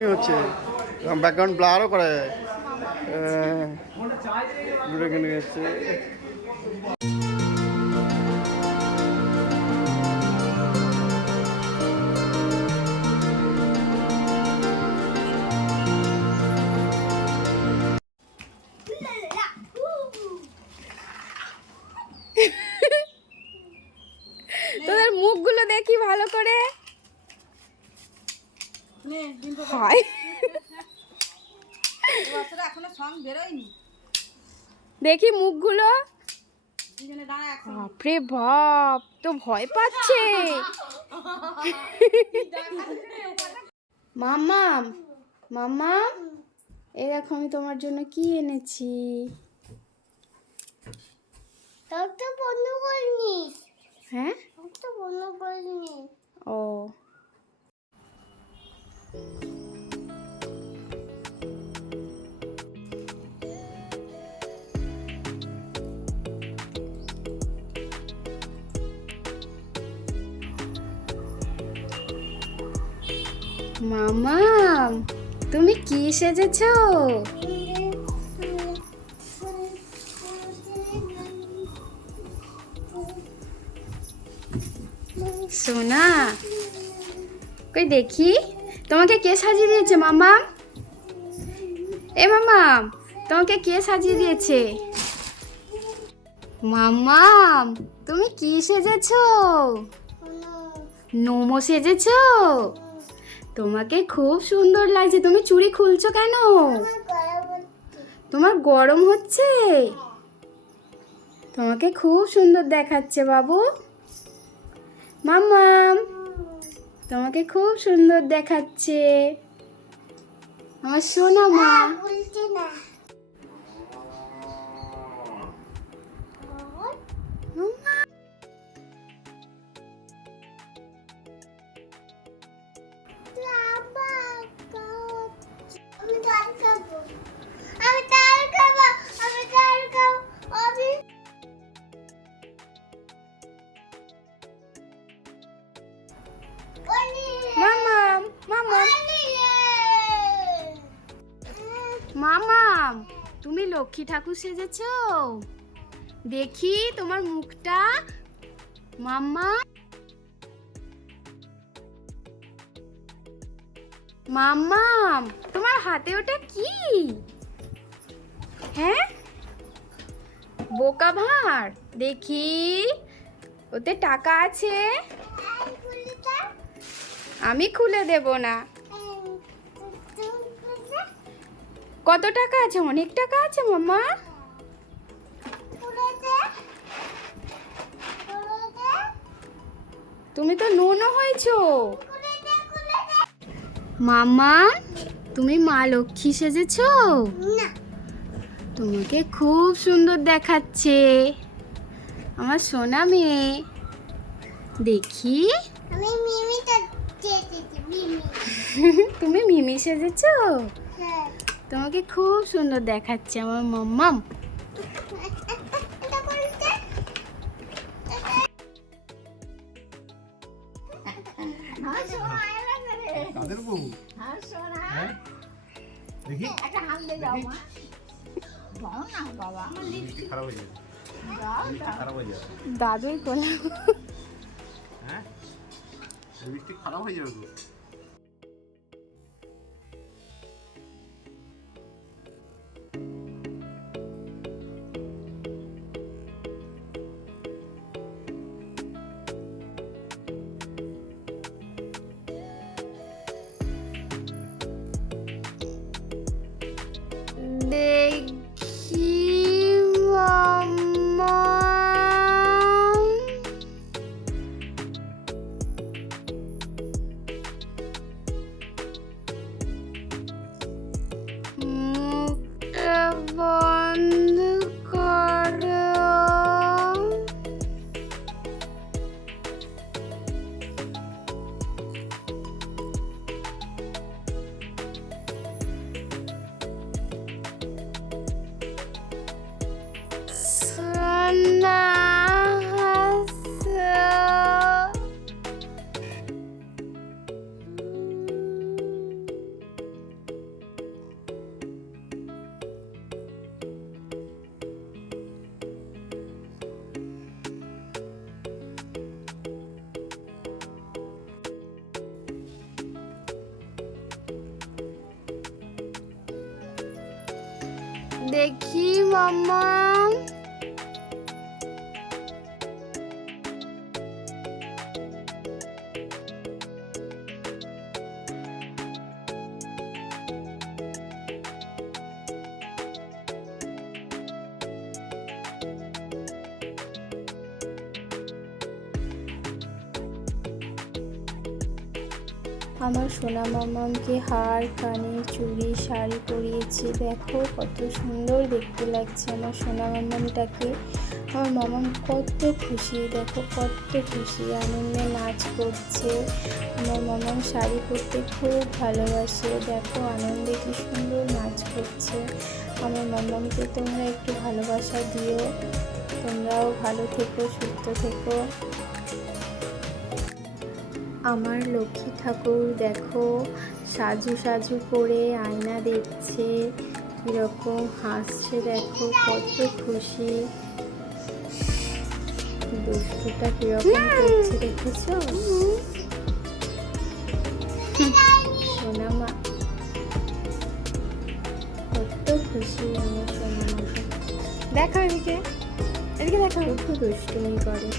হচ্ছে ব্যাকগ্রাউন্ড ব্লারও করা যায়। দূরে কেন যাচ্ছে? তোদের মুখগুলো দেখি ভালো করে। হাই দেখি মুখগুলো। বাপরে বাপ, তো ভয় পাচ্ছে। মাম্মাম মাম্মাম, এই দেখো আমি তোমার জন্য কি এনেছি। তোর তো বন্ধ করিনি। হ্যাঁ, তোর তো বন্ধ করিনি। ও মাম্মাম, তুমি কি সেজেছো? সোনা, কই দেখি তোমাকে কে সাজিয়ে দিয়েছে মাম্মাম? এ মাম্মাম, তোমাকে কে সাজিয়ে দিয়েছে? মাম্মাম, তুমি কি সেজেছো? নোমো সেজেছো? তোমাকে খুব সুন্দর লাগছে। তুমি চুড়ি খুলছো কেন? তোমার গরম হচ্ছে? তোমাকে খুব সুন্দর দেখাচ্ছে বাবু। মাম্মাম, তোমাকে খুব সুন্দর দেখাচ্ছে আমার সোনা মা। বলছি না। মাম্মা, আমি তাল খাবো। আমি তাল খাবো। আমি তাল খাবো। আমি মাম্মাম, মাম্মাম, মাম্মাম, তুমি লক্ষ্মী ঠাকুর সেজেছো? দেখি তোমার মুখটা। মাম্মা, মাম্মাম, তোমার হাতে ওটা কি? হ্যাঁ, বোকা ভাঁড়। দেখি ওতে টাকা আছে। আমি খুলে দেব না। কত টাকা আছে? অনেক টাকা আছে মাম্মা। তুমি তো নোনো হয়েছো। মাম্মা, তুমি মা লক্ষ্মী সেজেছো? তোমাকে খুব সুন্দর দেখাচ্ছে আমার সোনা মেয়ে। দেখি আমি মিমি তো চেয়েছি মিমি। তুমি মিমি সেজেছো? হ্যাঁ। তোমাকে খুব সুন্দর দেখাচ্ছে আমার মাম্মাম। এটা বলতে কাদের বউ? হ্যাঁ? দেখি লিপস্টিক খারাপ হয়ে যাবে। লিপস্টিক খারাপ হয়ে যাবে। দাদুই কোলা। হ্যাঁ, লিপস্টিক খারাপ হয়ে যাবে তো। দেখি মাম্মা, দেখি মাম্মা। আমার সোনা মামামকে হার, কানের চুড়ি, শাড়ি পরিয়েছি। দেখো কত সুন্দর দেখতে লাগছে আমার সোনা মামামটাকে। আমার মামাম কত খুশি, দেখো কত খুশি, আনন্দে নাচ করছে। আমার মামাম শাড়ি পরতে খুব ভালোবাসে, দেখো আনন্দে কি সুন্দর নাচ করছে। আমার মামামকে তোমরা একটু ভালোবাসা দিও, তোমরাও ভালো থেকো, সুস্থ থেকো। আমার লক্ষ্মী ঠাকুর দেখো সাজু সাজু করে আয়না দেখছে, কিরকম হাসছে, দেখো কত খুশি। দুষ্টুটা কিরকম করছে দেখেছো? সোনা মা কত খুশি আমার সোনা মা। দেখো এদিকে, এদিকে দেখো, খুব দুষ্টুমি করে।